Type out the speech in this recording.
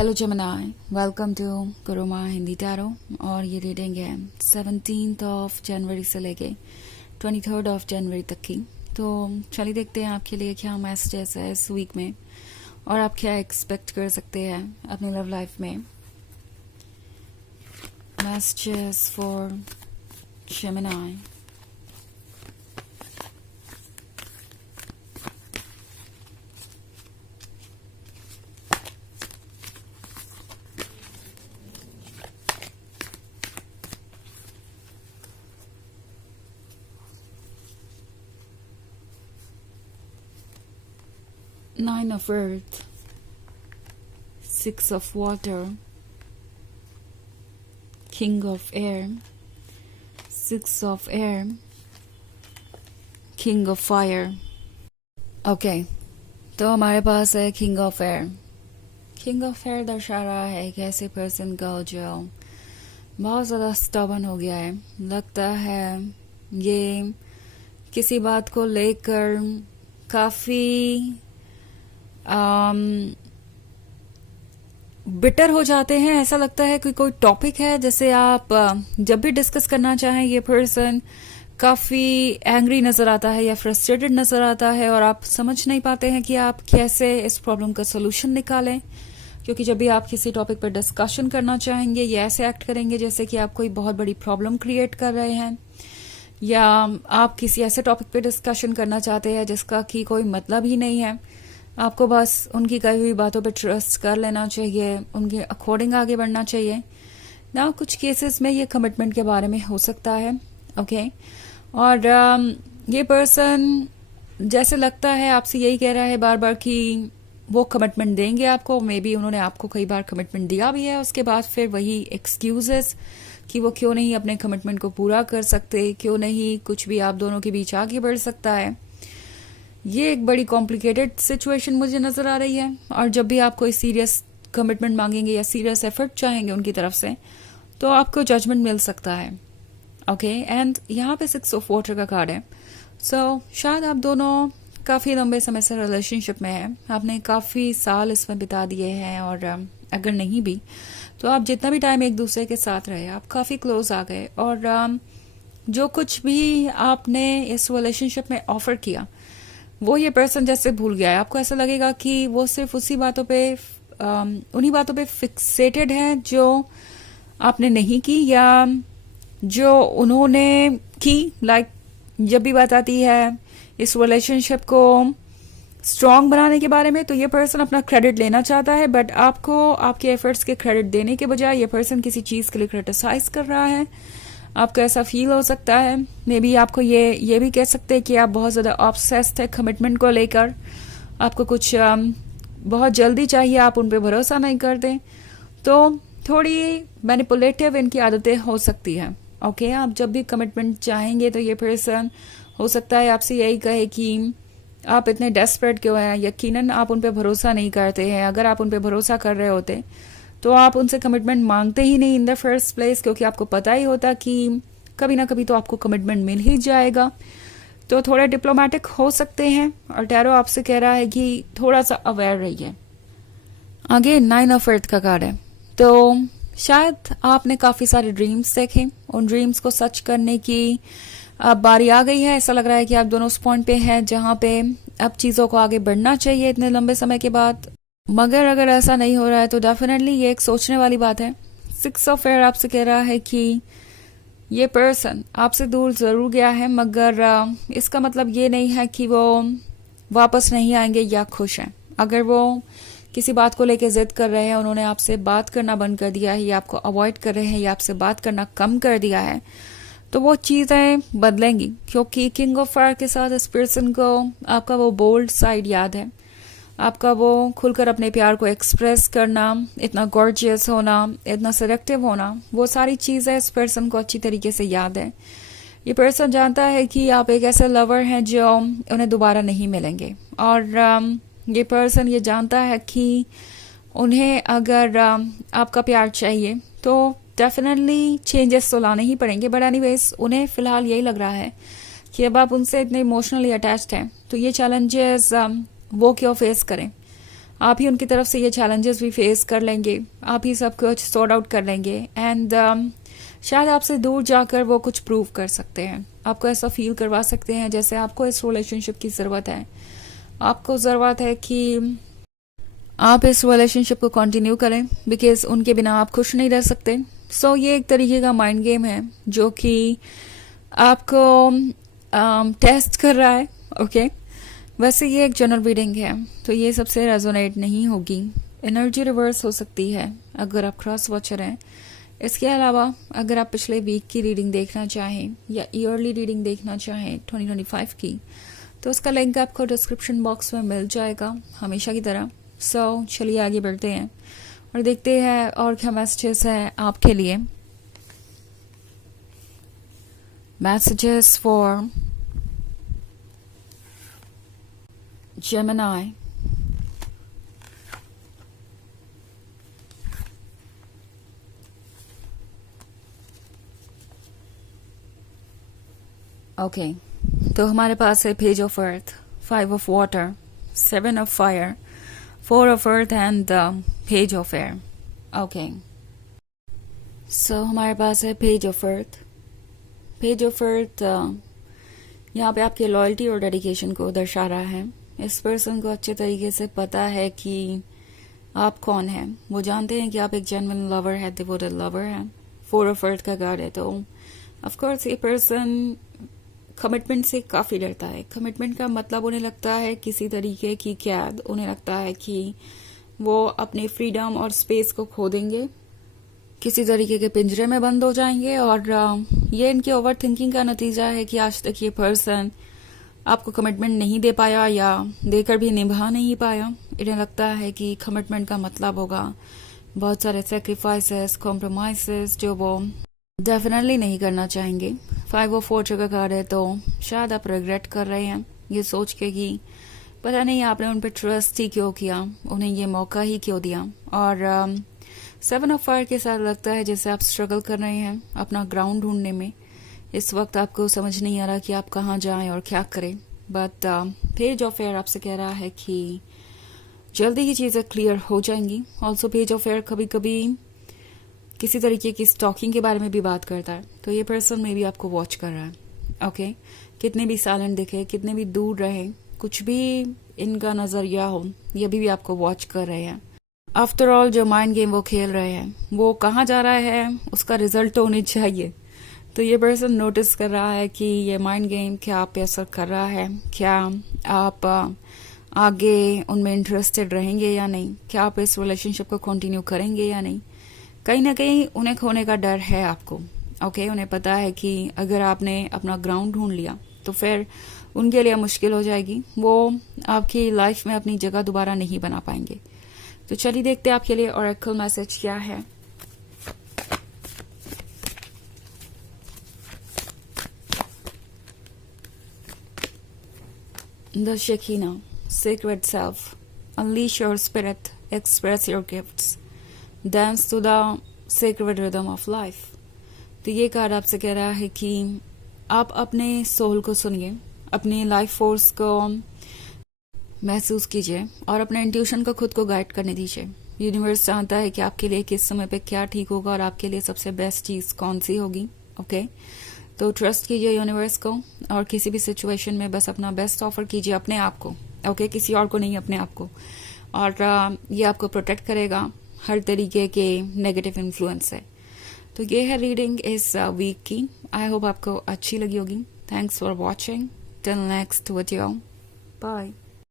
Hello जमनाई, welcome to Guruma Hindi tarot. और ये रीडिंग है 17 जनवरी से लेके 23 जनवरी तक की। तो चलिए देखते हैं आपके लिए क्या मैसेजेस है इस वीक में और आप क्या एक्सपेक्ट कर सकते हैं अपनी लव लाइफ में। Messages for Gemini. Nine of Earth, Six of Water, King of Air, Six of Air, King of Fire। Okay, तो हमारे पास है king of air. King of air दर्शा रहा है एक ऐसे पर्सन का जो बहुत ज़्यादा स्टबन हो गया है। लगता है ये किसी बात को लेकर काफ़ी बिटर हो जाते हैं। ऐसा लगता है कि कोई टॉपिक है जैसे आप जब भी डिस्कस करना चाहें ये पर्सन काफ़ी एंग्री नज़र आता है या फ्रस्ट्रेटेड नज़र आता है और आप समझ नहीं पाते हैं कि आप कैसे इस प्रॉब्लम का सोल्यूशन निकालें। क्योंकि जब भी आप किसी टॉपिक पर डिस्कशन करना चाहेंगे ये ऐसे एक्ट करेंगे जैसे कि आप कोई बहुत बड़ी प्रॉब्लम क्रिएट कर रहे हैं, या आप किसी ऐसे टॉपिक पर डिस्कशन करना चाहते हैं जिसका कि कोई मतलब ही नहीं है। आपको बस उनकी कही हुई बातों पे ट्रस्ट कर लेना चाहिए, उनके अकॉर्डिंग आगे बढ़ना चाहिए ना। कुछ केसेस में ये कमिटमेंट के बारे में हो सकता है। ओके, और ये पर्सन जैसे लगता है आपसे यही कह रहा है बार बार कि वो कमिटमेंट देंगे आपको। मे बी उन्होंने आपको कई बार कमिटमेंट दिया भी है, उसके बाद फिर वही एक्सक्यूजेस कि वो क्यों नहीं अपने कमिटमेंट को पूरा कर सकते, क्यों नहीं कुछ भी आप दोनों के बीच आगे बढ़ सकता है। ये एक बड़ी कॉम्प्लिकेटेड सिचुएशन मुझे नजर आ रही है। और जब भी आप कोई सीरियस कमिटमेंट मांगेंगे या सीरियस एफर्ट चाहेंगे उनकी तरफ से तो आपको जजमेंट मिल सकता है। ओके, एंड यहाँ पे 6 ऑफ वाटर का कार्ड है। सो शायद आप दोनों काफ़ी लंबे समय से रिलेशनशिप में हैं, आपने काफ़ी साल इसमें बिता दिए हैं, और अगर नहीं भी तो आप जितना भी टाइम एक दूसरे के साथ रहे आप काफ़ी क्लोज आ गए। और जो कुछ भी आपने इस रिलेशनशिप में ऑफर किया वो ये पर्सन जैसे भूल गया है। आपको ऐसा लगेगा कि वो सिर्फ उसी बातों पे उन्हीं बातों पे फिक्सेटेड है जो आपने नहीं की या जो उन्होंने की। लाइक जब भी बात आती है इस रिलेशनशिप को स्ट्रांग बनाने के बारे में तो ये पर्सन अपना क्रेडिट लेना चाहता है, बट आपको आपके एफर्ट्स के क्रेडिट देने के बजाय ये पर्सन किसी चीज़ के लिए क्रिटिसाइज कर रहा है। आपको ऐसा फील हो सकता है। मे बी आपको ये भी कह सकते हैं कि आप बहुत ज़्यादा ऑब्सेस्ड है कमिटमेंट को लेकर। आपको कुछ बहुत जल्दी चाहिए, आप उन पर भरोसा नहीं करते, तो थोड़ी मैनिपुलेटिव इनकी आदतें हो सकती हैं। ओके, आप जब भी कमिटमेंट चाहेंगे तो ये पर्सन हो सकता है आपसे यही कहे कि आप इतने डेस्परेट क्यों हैं। यकीनन आप उन पर भरोसा नहीं करते हैं। अगर आप उन पर भरोसा कर रहे होते तो आप उनसे कमिटमेंट मांगते ही नहीं इन द फर्स्ट प्लेस, क्योंकि आपको पता ही होता कि कभी ना कभी तो आपको कमिटमेंट मिल ही जाएगा। तो थोड़ा डिप्लोमेटिक हो सकते हैं और टैरो आपसे कह रहा है कि थोड़ा सा अवेयर रहिए। आगे 9 ऑफ अर्थ का कार्ड है। तो शायद आपने काफ़ी सारे ड्रीम्स देखे, उन ड्रीम्स को सच करने की अब बारी आ गई है। ऐसा लग रहा है कि आप दोनों उस पॉइंट पे हैं जहाँ पे अब चीज़ों को आगे बढ़ना चाहिए इतने लंबे समय के बाद। मगर अगर ऐसा नहीं हो रहा है तो डेफिनेटली ये एक सोचने वाली बात है। 6 ऑफ एयर आपसे कह रहा है कि ये पर्सन आपसे दूर ज़रूर गया है, मगर इसका मतलब ये नहीं है कि वो वापस नहीं आएंगे या खुश हैं। अगर वो किसी बात को लेकर जिद कर रहे हैं, उन्होंने आपसे बात करना बंद कर दिया है या आपको अवॉइड कर रहे हैं या आपसे बात करना कम कर दिया है, तो वो चीज़ें बदलेंगी। क्योंकि किंग ऑफ फायर के साथ इस पर्सन को आपका वो बोल्ड साइड याद है, आपका वो खुलकर अपने प्यार को एक्सप्रेस करना, इतना गॉर्जियस होना, इतना सेलेक्टिव होना, वो सारी चीज़ें इस पर्सन को अच्छी तरीके से याद है। ये पर्सन जानता है कि आप एक ऐसे लवर हैं जो उन्हें दोबारा नहीं मिलेंगे। और ये पर्सन ये जानता है कि उन्हें अगर आपका प्यार चाहिए तो डेफिनेटली चेंजेस तो लाने ही पड़ेंगे। बट एनीवेज उन्हें फ़िलहाल यही लग रहा है कि अब आप उनसे इतने इमोशनली अटैच्ड हैं तो ये चैलेंजेस वो क्यों फेस करें। आप ही उनकी तरफ से ये चैलेंजेस भी फेस कर लेंगे, आप ही सब कुछ सॉर्ट आउट कर लेंगे एंड शायद आपसे दूर जाकर वो कुछ प्रूव कर सकते हैं, आपको ऐसा फील करवा सकते हैं जैसे आपको इस रिलेशनशिप की ज़रूरत है। आपको ज़रूरत है कि आप इस रिलेशनशिप को कंटिन्यू करें बिकॉज उनके बिना आप खुश नहीं रह सकते। सो ये एक तरीके का माइंड गेम है जो कि आपको टेस्ट कर रहा है। ओके वैसे ये एक जनरल रीडिंग है तो ये सबसे रेजोनेट नहीं होगी, एनर्जी रिवर्स हो सकती है अगर आप क्रॉस वॉचर हैं। इसके अलावा अगर आप पिछले वीक की रीडिंग देखना चाहें या ईयरली रीडिंग देखना चाहें 2025 की, तो उसका लिंक आपको डिस्क्रिप्शन बॉक्स में मिल जाएगा हमेशा की तरह। सो चलिए आगे बढ़ते हैं और देखते हैं और क्या मैसेजेस हैं आपके लिए। Messages for Gemini. ओके तो हमारे पास है page of earth, 5 of water, 7 of fire, 4 of earth and the page of air. Okay. So हमारे पास है page of earth. Page of earth यहाँ पे आपकी लॉयल्टी और डेडिकेशन को दर्शा रहा है। इस पर्सन को अच्छे तरीके से पता है कि आप कौन हैं। वो जानते हैं कि आप एक जेन्युइन लवर है, डिवोटेड लवर है। 4 of earth का कार्ड है तो ऑफ कोर्स ये पर्सन कमिटमेंट से काफ़ी डरता है। कमिटमेंट का मतलब उन्हें लगता है किसी तरीके की कैद, उन्हें लगता है कि वो अपने फ्रीडम और स्पेस को खो देंगे, किसी तरीके के पिंजरे में बंद हो जाएंगे। और ये इनकी ओवर थिंकिंग का नतीजा है कि आज तक ये पर्सन आपको कमिटमेंट नहीं दे पाया या देकर भी निभा नहीं पाया। इन्हें लगता है कि कमिटमेंट का मतलब होगा बहुत सारे सेक्रीफाइसेस, कॉम्प्रोमाइसेस जो वो डेफिनेटली नहीं करना चाहेंगे। 5 ऑफ वाटर का कार्ड है तो शायद आप रिग्रेट कर रहे हैं ये सोच के कि पता नहीं आपने उन पर ट्रस्ट ही क्यों किया, उन्हें ये मौका ही क्यों दिया। और 7 ऑफ फायर के साथ लगता है जैसे आप स्ट्रगल कर रहे हैं अपना ग्राउंड ढूंढने में। इस वक्त आपको समझ नहीं आ रहा कि आप कहाँ जाएं और क्या करें। बट पेज ऑफ एयर आपसे कह रहा है कि जल्दी ही चीज़ें क्लियर हो जाएंगी। ऑल्सो पेज ऑफ एयर कभी कभी किसी तरीके की स्टॉकिंग के बारे में भी बात करता है तो ये पर्सन में भी आपको वॉच कर रहा है। ओके कितने भी साइलेंट दिखे, कितने भी दूर रहे, कुछ भी इनका नजरिया हो, ये भी आपको वॉच कर रहे हैं। आफ्टर ऑल जो माइंड गेम वो खेल रहे हैं वो कहाँ जा रहा है उसका रिजल्ट तो होनी चाहिए। तो ये पर्सन नोटिस कर रहा है कि ये माइंड गेम क्या आप पे असर कर रहा है, क्या आप आगे उनमें इंटरेस्टेड रहेंगे या नहीं, क्या आप इस रिलेशनशिप को कंटिन्यू करेंगे या नहीं। कहीं ना कहीं उन्हें खोने का डर है आपको। ओके उन्हें पता है कि अगर आपने अपना ग्राउंड ढूंढ लिया तो फिर उनके लिए मुश्किल हो जाएगी, वो आपकी लाइफ में अपनी जगह दोबारा नहीं बना पाएंगे। तो चलिए देखते हैं आपके लिए ऑरेकल मैसेज क्या है। The Shekinah, sacred self, unleash your spirit, express your gifts, dance to the sacred rhythm of life। तो ये कार्ड आपसे कह रहा है कि आप अपने सोल को सुनिए, अपनी लाइफ फोर्स को महसूस कीजिए और अपने इंट्यूशन को खुद को गाइड करने दीजिए। यूनिवर्स चाहता है कि आपके लिए किस समय पे क्या ठीक होगा और आपके लिए सबसे बेस्ट चीज़ कौन सी होगी। ओके तो ट्रस्ट कीजिए यूनिवर्स को और किसी भी सिचुएशन में बस अपना बेस्ट ऑफर कीजिए अपने आप को। ओके किसी और को नहीं, अपने आप को। और ये आपको प्रोटेक्ट करेगा हर तरीके के नेगेटिव इन्फ्लुएंस से। तो ये है रीडिंग इस वीक की। आई होप आपको अच्छी लगी होगी। Thanks for watching. Till next video, bye.